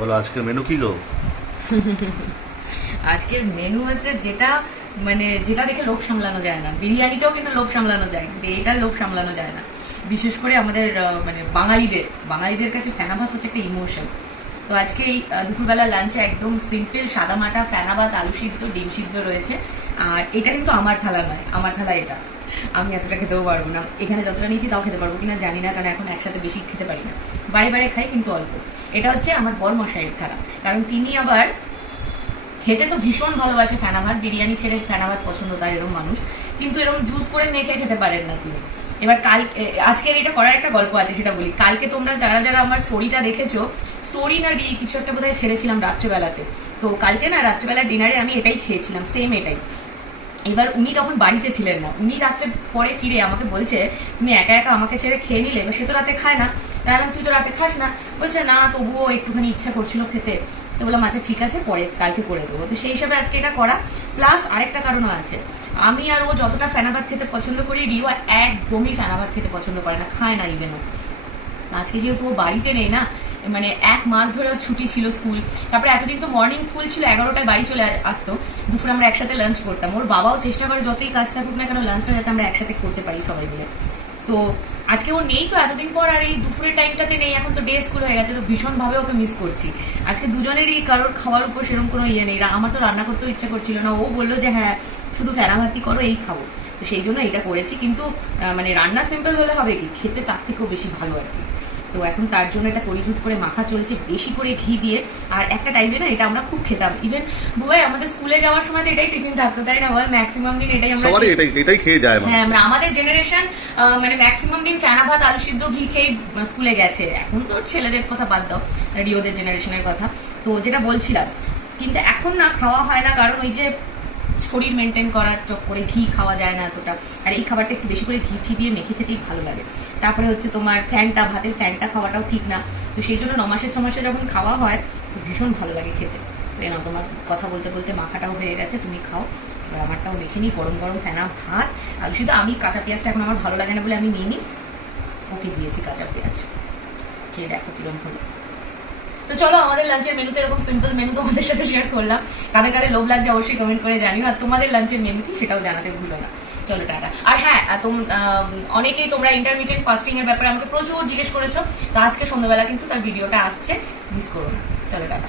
বলো আজকের মেনু কি গো? আজকের মেনু হচ্ছে যেটা মানে যেটা দেখে লোভ সামলানো যায় না। বিরিয়ানিতেও কিন্তু লোভ সামলানো যায়, কিন্তু এটা লোভ সামলানো যায় না। বিশেষ করে আমাদের মানে বাঙালিদের কাছে ফেনা ভাত হচ্ছে একটা ইমোশন। তো আজকে এই দুপুরবেলা লাঞ্চে একদম সিম্পল সাদামাটা ফেনা ভাত, আলু সিদ্ধ, ডিম সিদ্ধ রয়েছে। আর এটা কিন্তু আমার থালা নয়, আমার থালা এটা। আমি এতটা খেতেও পারবো না, এখানে যতটা নিয়েছি তাও খেতে পারবো কিনা জানি না, কারণ এখন একসাথে বেশি খেতে পারি না, বাড়ি বাড়ি খাই কিন্তু অল্প। এটা হচ্ছে আমার বর মশাইয়ের থালা, কারণ তিনি আবার খেতে তো ভীষণ ভালোবাসে ফেনা ভাত, বিরিয়ানি ছেড়ে ফেনা ভাত পছন্দ তার, এরকম মানুষ। কিন্তু এরকম জুত করে মেখে খেতে পারেন না তিনি। এবার আজকের এটা করার একটা গল্প আছে, সেটা বলি। কালকে তোমরা যারা যারা আমার স্টোরিটা দেখেছো, স্টোরি না রিল কিছু একটা বোধহয় ছেড়েছিলাম রাত্রেবেলাতে। তো কালকে না রাত্রেবেলা ডিনারে আমি এটাই খেয়েছিলাম, সেম এটাই। এবার উনি তখন বাড়িতে ছিলেন না, উনি রাত্রে পরে ফিরে আমাকে বলছে তুমি একা একা আমাকে ছেড়ে খেয়ে নিলে, এবার সে তো রাতে খায় না। তাহলে তুই তো রাতে খাস না, বলছে না তবুও একটুখানি ইচ্ছা করছিল খেতে। তো বললাম আচ্ছা ঠিক আছে, পরে কালকে করে দেবো। তো সেই হিসাবে আজকে এটা করা। প্লাস আরেকটা কারণও আছে, আমি আর ও যতটা ফেনা ভাত খেতে পছন্দ করি, রিও একদমই ফেনা ভাত খেতে পছন্দ করে না, খায় না ইভেনও। আজকে যেহেতু ও বাড়িতে নেই না, মানে 1 মাস ধরে ছুটি ছিল স্কুল, তারপরে এতদিন তো মর্নিং স্কুল ছিল, 11টায় বাড়ি চলে আসতো, দুপুরে আমরা একসাথে লাঞ্চ করতাম। ওর বাবাও চেষ্টা করে যতই কাজ থাকুক না কেন লাঞ্চটা যাতে আমরা একসাথে করতে পারি সবাই মিলে। তো আজকে ও নেই তো এতদিন পর, আর এই দুপুরের টাইমটাতে নেই, এখন তো ডে স্কুল হয়ে গেছে, তো ভীষণভাবে ওকে মিস করছি। আজকে দুজনেরই কারোর খাওয়ার উপর সেরকম কোনো ইয়ে নেই, আমার তো রান্না করতেও ইচ্ছা করছিল না, ও বললো যে হ্যাঁ শুধু ফেনা ভাতই করো, এই খাবো। তো সেই জন্য এটা করেছি, কিন্তু মানে রান্না সিম্পল হলে হবে কি, খেতে তার থেকেও বেশি ভালো আর কি। তো এখন তার জন্য এটা তড়িঝুট করে মাখা চলছে, বেশি করে ঘি দিয়ে। আর একটা টাইমে না এটা আমরা খুব খেতাম, ইভেন বুবাই আমাদের স্কুলে যাওয়ার সময় তো এটাই টিফিন থাকতো, তাই না বল? ম্যাক্সিমাম দিন এটাই আমরা এটাই খেয়ে যায়। হ্যাঁ, আমরা আমাদের জেনারেশন মানে ম্যাক্সিমাম দিন ফেনা ভাত, আলু সিদ্ধ, ঘি খেয়ে স্কুলে গেছে। এখন তো ছেলেদের কথা বাদ দাও, রিওদের জেনারেশনের কথা। তো যেটা বলছিলাম, কিন্তু এখন না খাওয়া হয় না, কারণ ওই যে শরীর মেনটেন করার চক্করে ঘি খাওয়া যায় না এতটা। আর এই খাবারটা একটু বেশি করে ঘি দিয়ে মেখে খেতেই ভালো লাগে। তারপরে হচ্ছে তোমার ভাতের ফ্যানটা খাওয়াটাও ঠিক না। তো সেই জন্য 9 মাসে 6 মাসে যখন খাওয়া হয় ভীষণ ভালো লাগে খেতে। না, তোমার কথা বলতে বলতে মাখাটাও হয়ে গেছে, তুমি খাও। এবার আমারটাও মেখে নিই, গরম গরম ফেনা ভাত। আর শুধু আমি কাঁচা পেঁয়াজটা এখন আমার ভালো লাগে না বলে আমি নিয়ে নিই, ওকে দিয়েছি কাঁচা পেঁয়াজ। খেয়ে দেখো কিরকম হলো। তো চলো, আমাদের লাঞ্চের মেনুতে এরকম সিম্পল মেনু তোমাদের সাথে শেয়ার করলাম। কাদের কাদের লোভ লাগছে অবশ্যই কমেন্ট করে জানিও, আর তোমাদের লাঞ্চের মেনু কি সেটাও জানাতে ভুলো না। চলো টাটা। আর হ্যাঁ, অনেকেই তোমরা ইন্টারমিডিয়েট ফাস্টিং এর ব্যাপারে আমাকে প্রচুর জিজ্ঞেস করেছো, তো আজকে সন্ধ্যাবেলা কিন্তু তার ভিডিওটা আসছে, মিস করো না। চলো টাটা।